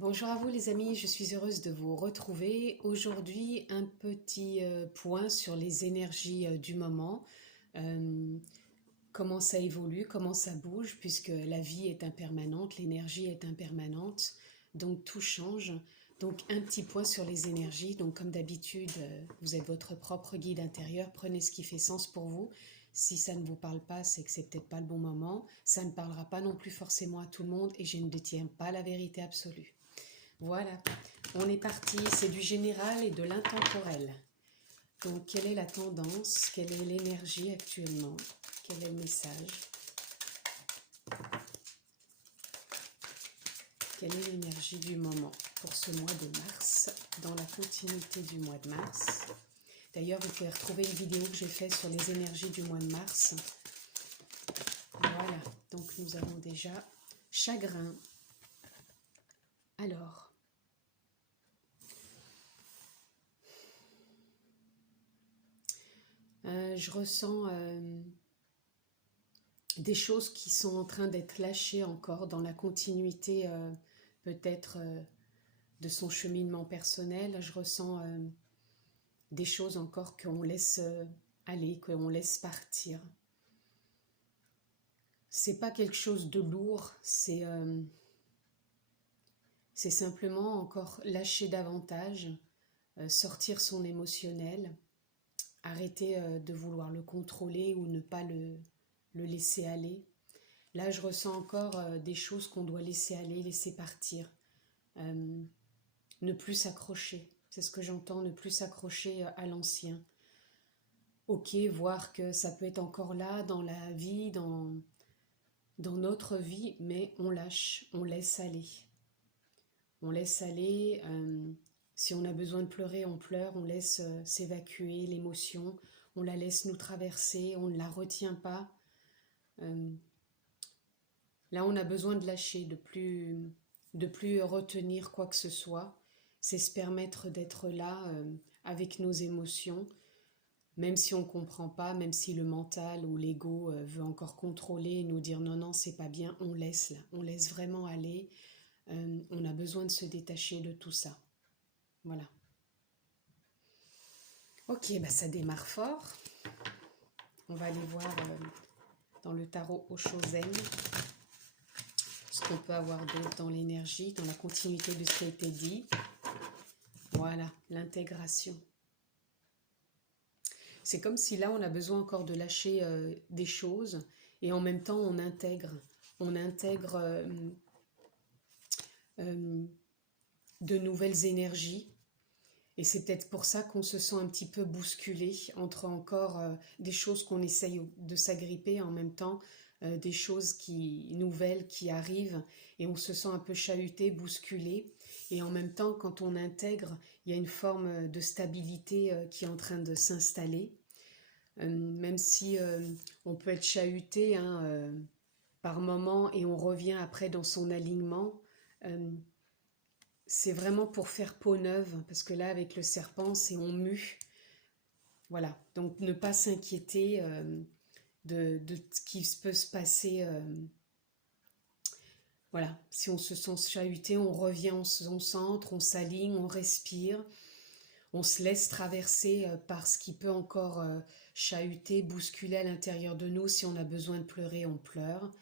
Bonjour à vous les amis, je suis heureuse de vous retrouver. Aujourd'hui, un petit point sur les énergies du moment. Euh, Comment ça évolue, comment ça bouge, puisque la vie est impermanente, l'énergie est impermanente, donc tout change. Donc un petit point sur les énergies. Donc comme d'habitude, vous êtes votre propre guide intérieur, prenez ce qui fait sens pour vous. Si ça ne vous parle pas, c'est que c'est peut-être pas le bon moment. Ça ne parlera pas non plus forcément à tout le monde et je ne détiens pas la vérité absolue. Voilà, on est parti, c'est du général et de l'intemporel. Donc, quelle est la tendance? Quelle est l'énergie actuellement? Quel est le message? Quelle est l'énergie du moment pour ce mois de mars, dans la continuité du mois de mars? D'ailleurs, vous pouvez retrouver une vidéo que j'ai faite sur les énergies du mois de mars. Voilà, donc nous avons déjà chagrin. Alors, je ressens des choses qui sont en train d'être lâchées encore dans la continuité peut-être de son cheminement personnel. Je ressens des choses encore qu'on laisse aller, qu'on laisse partir. C'est pas quelque chose de lourd, c'est simplement encore lâcher davantage, sortir son émotionnel, arrêter de vouloir le contrôler ou ne pas le laisser aller. Là, je ressens encore des choses qu'on doit laisser aller, laisser partir. Ne plus s'accrocher. C'est ce que j'entends, ne plus s'accrocher à l'ancien. Ok, voir que ça peut être encore là dans la vie, dans notre vie, mais on lâche, on laisse aller. On laisse aller. Si on a besoin de pleurer, on pleure, on laisse s'évacuer l'émotion, on la laisse nous traverser, on ne la retient pas. Là, on a besoin de lâcher, de plus retenir quoi que ce soit. C'est se permettre d'être là avec nos émotions, même si on ne comprend pas, même si le mental ou l'ego veut encore contrôler et nous dire non, non, c'est pas bien, on laisse là, on laisse vraiment aller. On a besoin de se détacher de tout ça. Voilà. Ok, bah ça démarre fort. On va aller voir dans le tarot Oshozen ce qu'on peut avoir d'autre dans l'énergie, dans la continuité de ce qui a été dit. Voilà, l'intégration. C'est comme si là, on a besoin encore de lâcher des choses et en même temps, on intègre. On intègre de nouvelles énergies. Et c'est peut-être pour ça qu'on se sent un petit peu bousculé entre encore des choses qu'on essaye de s'agripper, en même temps des choses nouvelles qui arrivent et on se sent un peu chahuté, bousculé. Et en même temps, quand on intègre, il y a une forme de stabilité qui est en train de s'installer. Même si on peut être chahuté hein, par moment et on revient après dans son alignement, c'est vraiment pour faire peau neuve, parce que là, avec le serpent, c'est on mue. Voilà, donc ne pas s'inquiéter de ce qui peut se passer. Voilà, si on se sent chahuté, on revient en son centre, on s'aligne, on respire, on se laisse traverser par ce qui peut encore chahuter, bousculer à l'intérieur de nous. Si on a besoin de pleurer, on pleure.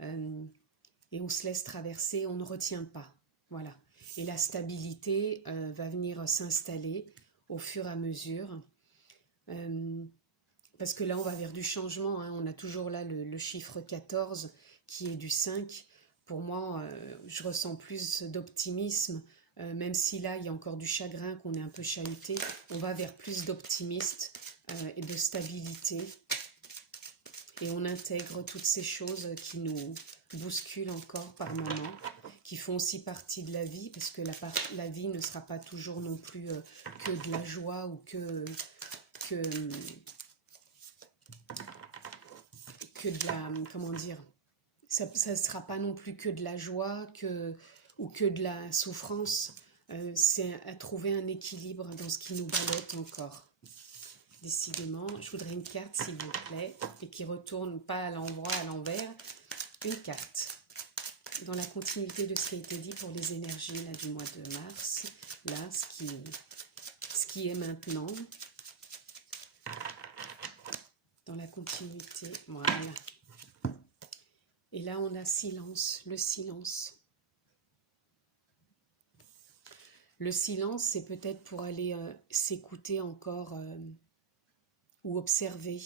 Et on se laisse traverser, on ne retient pas. Voilà. Et la stabilité va venir s'installer au fur et à mesure. Parce que là, on va vers du changement. Hein. On a toujours là le chiffre 14 qui est du 5. Pour moi, je ressens plus d'optimisme. Même si là, il y a encore du chagrin, qu'on est un peu chahuté, on va vers plus d'optimisme et de stabilité. Et on intègre toutes ces choses qui nous bousculent encore par moments, qui font aussi partie de la vie, parce que la vie ne sera pas toujours non plus que de la joie ou que de la, comment dire, ça ne sera pas non plus que de la joie ou que de la souffrance. C'est à trouver un équilibre dans ce qui nous ballotte encore. Décidément, je voudrais une carte s'il vous plaît, et qui retourne pas à l'endroit, à l'envers. Une carte. dans la continuité de ce qui a été dit pour les énergies là, du mois de mars, là, ce qui est maintenant, dans la continuité, voilà. Et là, on a silence, le silence. Le silence, c'est peut-être pour aller s'écouter encore ou observer.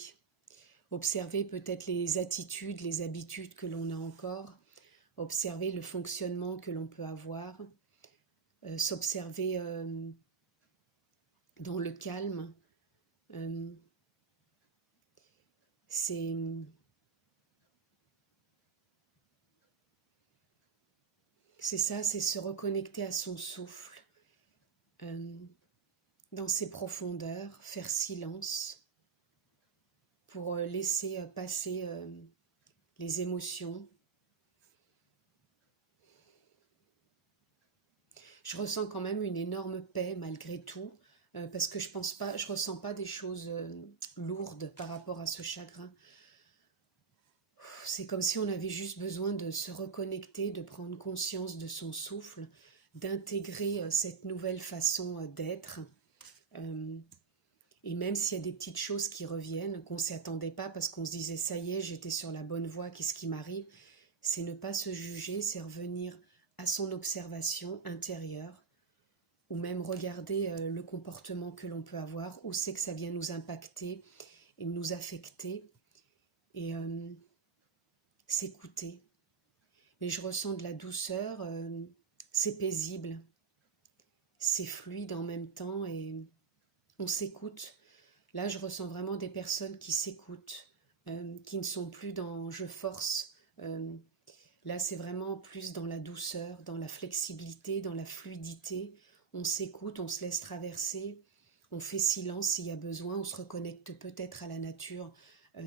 Observer peut-être les attitudes, les habitudes que l'on a encore. Observer le fonctionnement que l'on peut avoir. S'observer dans le calme. C'est ça, c'est se reconnecter à son souffle. Dans ses profondeurs, faire silence pour laisser passer les émotions. Je ressens quand même une énorme paix malgré tout, parce que je ressens pas des choses lourdes par rapport à ce chagrin. C'est comme si on avait juste besoin de se reconnecter, de prendre conscience de son souffle, d'intégrer cette nouvelle façon d'être. Et même s'il y a des petites choses qui reviennent, qu'on ne s'y attendait pas parce qu'on se disait ça y est, j'étais sur la bonne voie, qu'est-ce qui m'arrive? C'est ne pas se juger, c'est revenir à son observation intérieure, ou même regarder le comportement que l'on peut avoir, où c'est que ça vient nous impacter et nous affecter, et s'écouter. Mais je ressens de la douceur, c'est paisible, c'est fluide en même temps, et on s'écoute. Là, je ressens vraiment des personnes qui s'écoutent, qui ne sont plus dans « je force ». Là, c'est vraiment plus dans la douceur, dans la flexibilité, dans la fluidité. On s'écoute, on se laisse traverser, on fait silence s'il y a besoin, on se reconnecte peut-être à la nature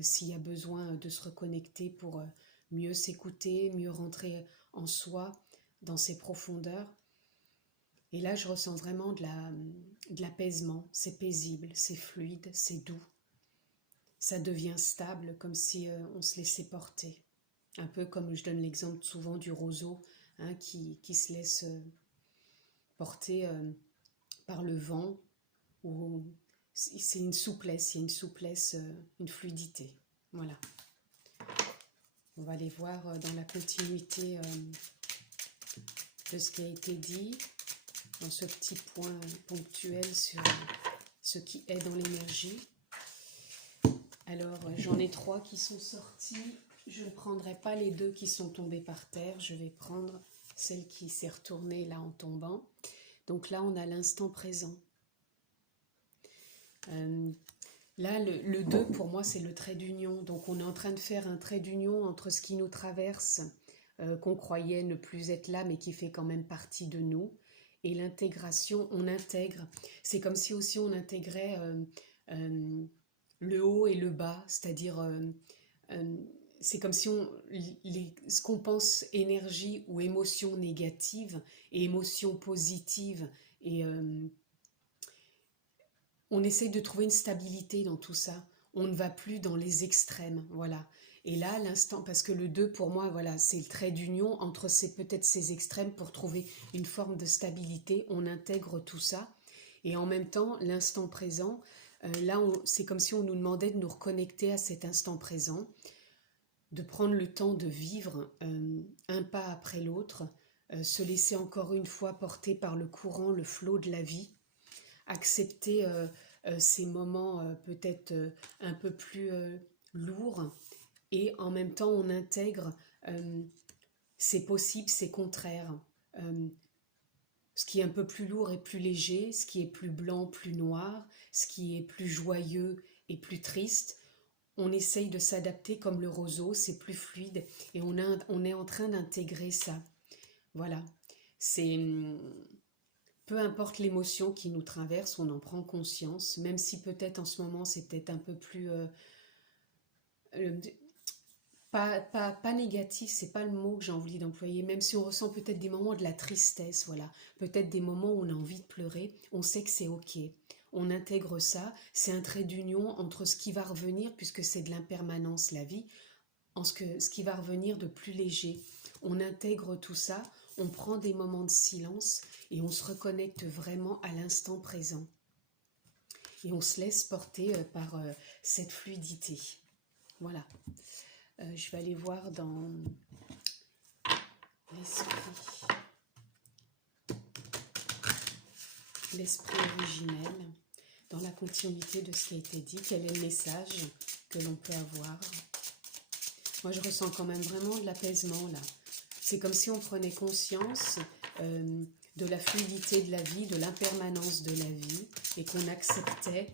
s'il y a besoin de se reconnecter pour mieux s'écouter, mieux rentrer en soi, dans ses profondeurs. Et là, je ressens vraiment de l'apaisement, c'est paisible, c'est fluide, c'est doux. Ça devient stable, comme si on se laissait porter. Un peu comme je donne l'exemple souvent du roseau, hein, qui se laisse porter par le vent. C'est une souplesse, il y a une souplesse, une fluidité. Voilà. On va aller voir dans la continuité de ce qui a été dit, dans ce petit point ponctuel sur ce qui est dans l'énergie. Alors, j'en ai 3 qui sont sortis. Je ne prendrai pas les 2 qui sont tombés par terre. Je vais prendre celle qui s'est retournée là en tombant. Donc là, on a l'instant présent. Là, le 2, pour moi, c'est le trait d'union. Donc, on est en train de faire un trait d'union entre ce qui nous traverse, qu'on croyait ne plus être là, mais qui fait quand même partie de nous, et l'intégration. On intègre. C'est comme si aussi on intégrait le haut et le bas, c'est-à-dire c'est comme si ce qu'on pense énergie ou émotion négative et émotion positive, et on essaye de trouver une stabilité dans tout ça. On ne va plus dans les extrêmes, voilà. Et là, l'instant, parce que le 2, pour moi, voilà, c'est le trait d'union entre peut-être ces extrêmes pour trouver une forme de stabilité. On intègre tout ça. Et en même temps, l'instant présent, là, c'est comme si on nous demandait de nous reconnecter à cet instant présent, de prendre le temps de vivre un pas après l'autre, se laisser encore une fois porter par le courant, le flot de la vie, accepter ces moments peut-être un peu plus lourds, et en même temps on intègre c'est possible, c'est contraire. Ce qui est un peu plus lourd et plus léger, ce qui est plus blanc, plus noir, ce qui est plus joyeux et plus triste. On essaye de s'adapter comme le roseau, c'est plus fluide, et on est en train d'intégrer ça. Voilà, c'est peu importe l'émotion qui nous traverse, on en prend conscience, même si peut-être en ce moment c'est peut-être un peu plus pas négatif, c'est pas le mot que j'ai envie d'employer, même si on ressent peut-être des moments de la tristesse, voilà, peut-être des moments où on a envie de pleurer, on sait que c'est ok. On intègre ça, c'est un trait d'union entre ce qui va revenir, puisque c'est de l'impermanence la vie, en ce qui va revenir de plus léger. on intègre tout ça, on prend des moments de silence et on se reconnecte vraiment à l'instant présent. Et on se laisse porter par cette fluidité. Voilà. Je vais aller voir dans l'esprit originel, dans la continuité de ce qui a été dit, quel est le message que l'on peut avoir. Moi, je ressens quand même vraiment de l'apaisement là. C'est comme si on prenait conscience de la fluidité de la vie, de l'impermanence de la vie, et qu'on acceptait,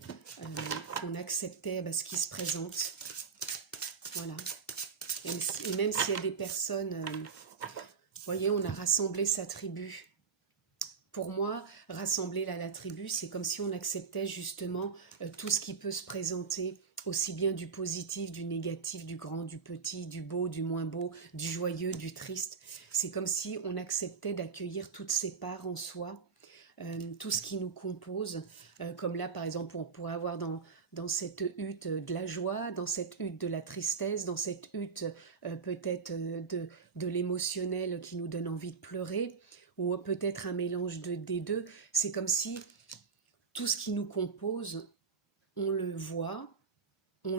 ce qui se présente. Voilà. Et même s'il y a des personnes, vous voyez, on a rassemblé sa tribu. Pour moi, rassembler la tribu, c'est comme si on acceptait justement tout ce qui peut se présenter, aussi bien du positif, du négatif, du grand, du petit, du beau, du moins beau, du joyeux, du triste. C'est comme si on acceptait d'accueillir toutes ces parts en soi, tout ce qui nous compose. Comme là, par exemple, on pourrait avoir dans cette hutte de la joie, dans cette hutte de la tristesse, dans cette hutte peut-être de l'émotionnel qui nous donne envie de pleurer, ou peut-être un mélange des deux. C'est comme si tout ce qui nous compose, on le voit, on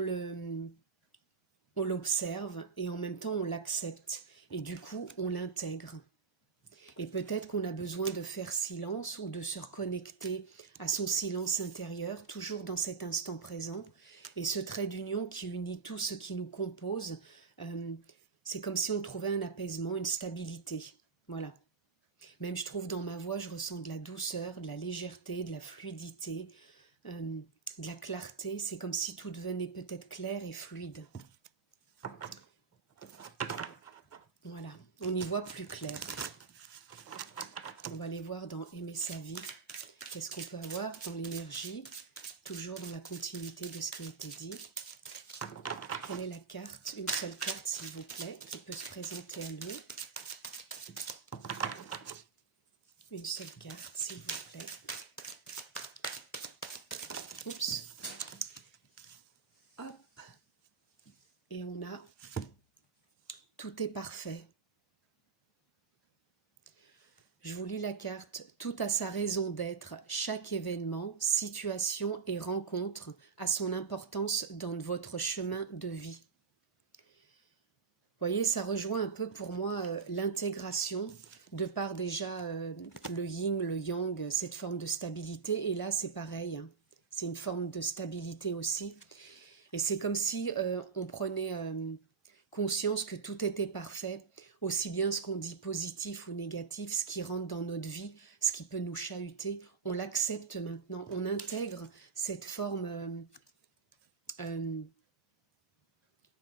l'observe et en même temps on l'accepte. Et du coup, on l'intègre. Et peut-être qu'on a besoin de faire silence ou de se reconnecter à son silence intérieur, toujours dans cet instant présent. Et ce trait d'union qui unit tout ce qui nous compose, c'est comme si on trouvait un apaisement, une stabilité. Voilà. Même je trouve dans ma voix, je ressens de la douceur, de la légèreté, de la fluidité, de la clarté. C'est comme si tout devenait peut-être clair et fluide. Voilà, on y voit plus clair. On va aller voir dans Aimer sa vie. Qu'est-ce qu'on peut avoir dans l'énergie, toujours dans la continuité de ce qui a été dit. Quelle est la carte? Une seule carte, s'il vous plaît, qui peut se présenter à nous. Une seule carte, s'il vous plaît. Oups. Hop. Et on a « Tout est parfait ». Je vous lis la carte. Tout a sa raison d'être. Chaque événement, situation et rencontre a son importance dans votre chemin de vie. Vous voyez, ça rejoint un peu pour moi l'intégration, de par déjà le yin, le yang, cette forme de stabilité. Et là, c'est pareil, hein. C'est une forme de stabilité aussi. Et c'est comme si on prenait conscience que tout était parfait, aussi bien ce qu'on dit positif ou négatif, ce qui rentre dans notre vie, ce qui peut nous chahuter, on l'accepte maintenant, on intègre cette forme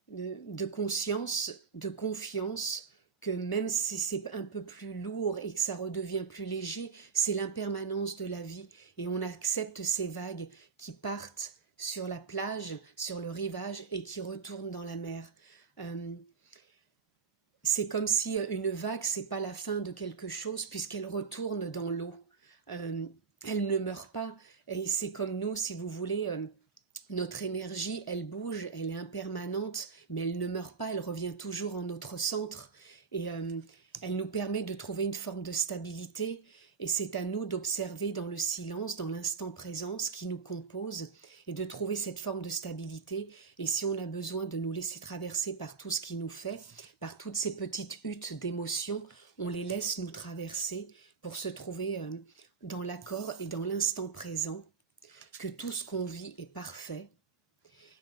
de conscience, de confiance, que même si c'est un peu plus lourd et que ça redevient plus léger, c'est l'impermanence de la vie et on accepte ces vagues qui partent sur la plage, sur le rivage et qui retournent dans la mer. C'est comme si une vague, c'est pas la fin de quelque chose puisqu'elle retourne dans l'eau. Elle ne meurt pas et c'est comme nous, si vous voulez, notre énergie, elle bouge, elle est impermanente, mais elle ne meurt pas, elle revient toujours en notre centre et elle nous permet de trouver une forme de stabilité et c'est à nous d'observer dans le silence, dans l'instant présent, ce qui nous compose et de trouver cette forme de stabilité. Et si on a besoin de nous laisser traverser par tout ce qui nous fait, par toutes ces petites huttes d'émotions, on les laisse nous traverser pour se trouver dans l'accord et dans l'instant présent, que tout ce qu'on vit est parfait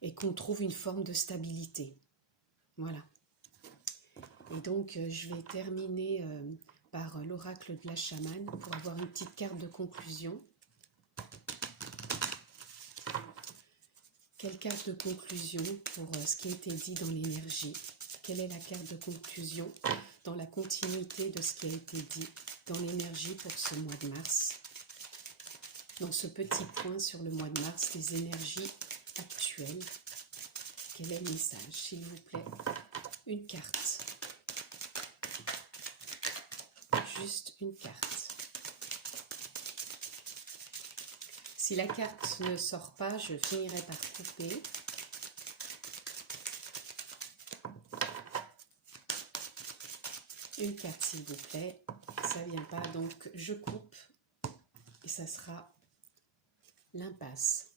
et qu'on trouve une forme de stabilité. Voilà. Et donc, je vais terminer par l'oracle de la chamane pour avoir une petite carte de conclusion. Quelle carte de conclusion pour ce qui a été dit dans l'énergie? Quelle est la carte de conclusion dans la continuité de ce qui a été dit dans l'énergie pour ce mois de mars? Dans ce petit point sur le mois de mars, les énergies actuelles. Quel est le message, s'il vous plaît? Une carte. Juste une carte. Si la carte ne sort pas, je finirai par couper. une carte s'il vous plaît. Ça vient pas, donc je coupe et ça sera l'impasse.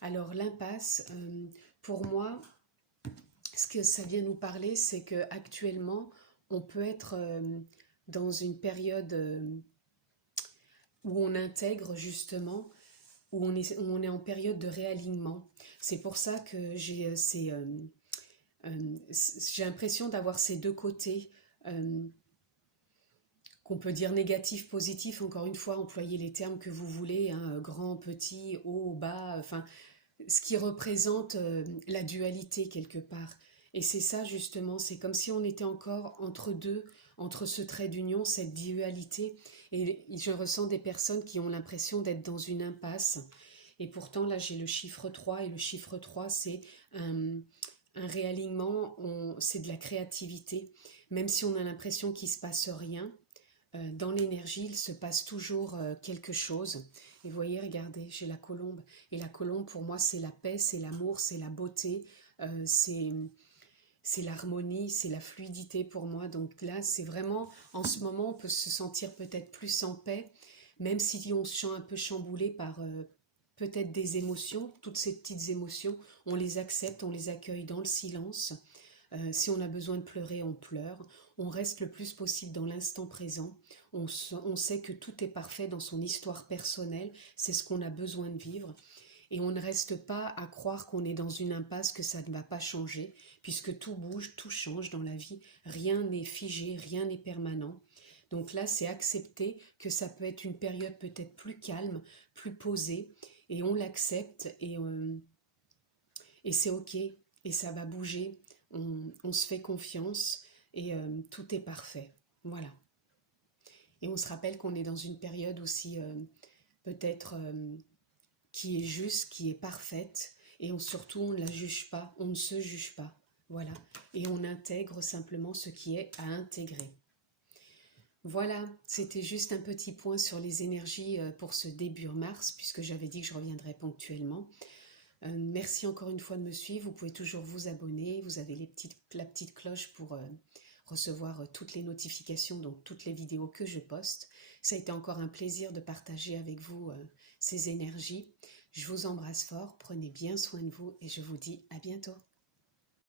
Alors l'impasse, pour moi, ce que ça vient nous parler, c'est que actuellement, on peut être dans une période où on intègre justement, où on est en période de réalignement. C'est pour ça que j'ai l'impression d'avoir ces deux côtés qu'on peut dire négatif, positif, encore une fois, employez les termes que vous voulez, hein, grand, petit, haut, bas, enfin, ce qui représente la dualité quelque part. Et c'est ça justement, c'est comme si on était encore entre deux, entre ce trait d'union, cette dualité. Et je ressens des personnes qui ont l'impression d'être dans une impasse. Et pourtant, là, j'ai le chiffre 3, et le chiffre 3, c'est un réalignement, c'est de la créativité. Même si on a l'impression qu'il ne se passe rien, dans l'énergie, il se passe toujours quelque chose. Et vous voyez, regardez, j'ai la colombe. Et la colombe, pour moi, c'est la paix, c'est l'amour, c'est la beauté, c'est l'harmonie, c'est la fluidité pour moi. Donc là, c'est vraiment, en ce moment, on peut se sentir peut-être plus en paix, même si on se sent un peu chamboulé par peut-être des émotions. Toutes ces petites émotions, on les accepte, on les accueille dans le silence. Si on a besoin de pleurer, on pleure. On reste le plus possible dans l'instant présent. On sait que tout est parfait dans son histoire personnelle. C'est ce qu'on a besoin de vivre. Et on ne reste pas à croire qu'on est dans une impasse, que ça ne va pas changer, puisque tout bouge, tout change dans la vie. Rien n'est figé, rien n'est permanent. Donc là, c'est accepter que ça peut être une période peut-être plus calme, plus posée, et on l'accepte, et c'est ok, et ça va bouger. On se fait confiance et tout est parfait. Voilà. Et on se rappelle qu'on est dans une période aussi peut-être qui est juste, qui est parfaite, et surtout on ne la juge pas, on ne se juge pas. Voilà. Et on intègre simplement ce qui est à intégrer. Voilà, c'était juste un petit point sur les énergies pour ce début mars, puisque j'avais dit que je reviendrais ponctuellement. Merci encore une fois de me suivre. Vous pouvez toujours vous abonner. Vous avez la petite cloche pour recevoir toutes les notifications, donc toutes les vidéos que je poste. Ça a été encore un plaisir de partager avec vous ces énergies. Je vous embrasse fort, prenez bien soin de vous et je vous dis à bientôt.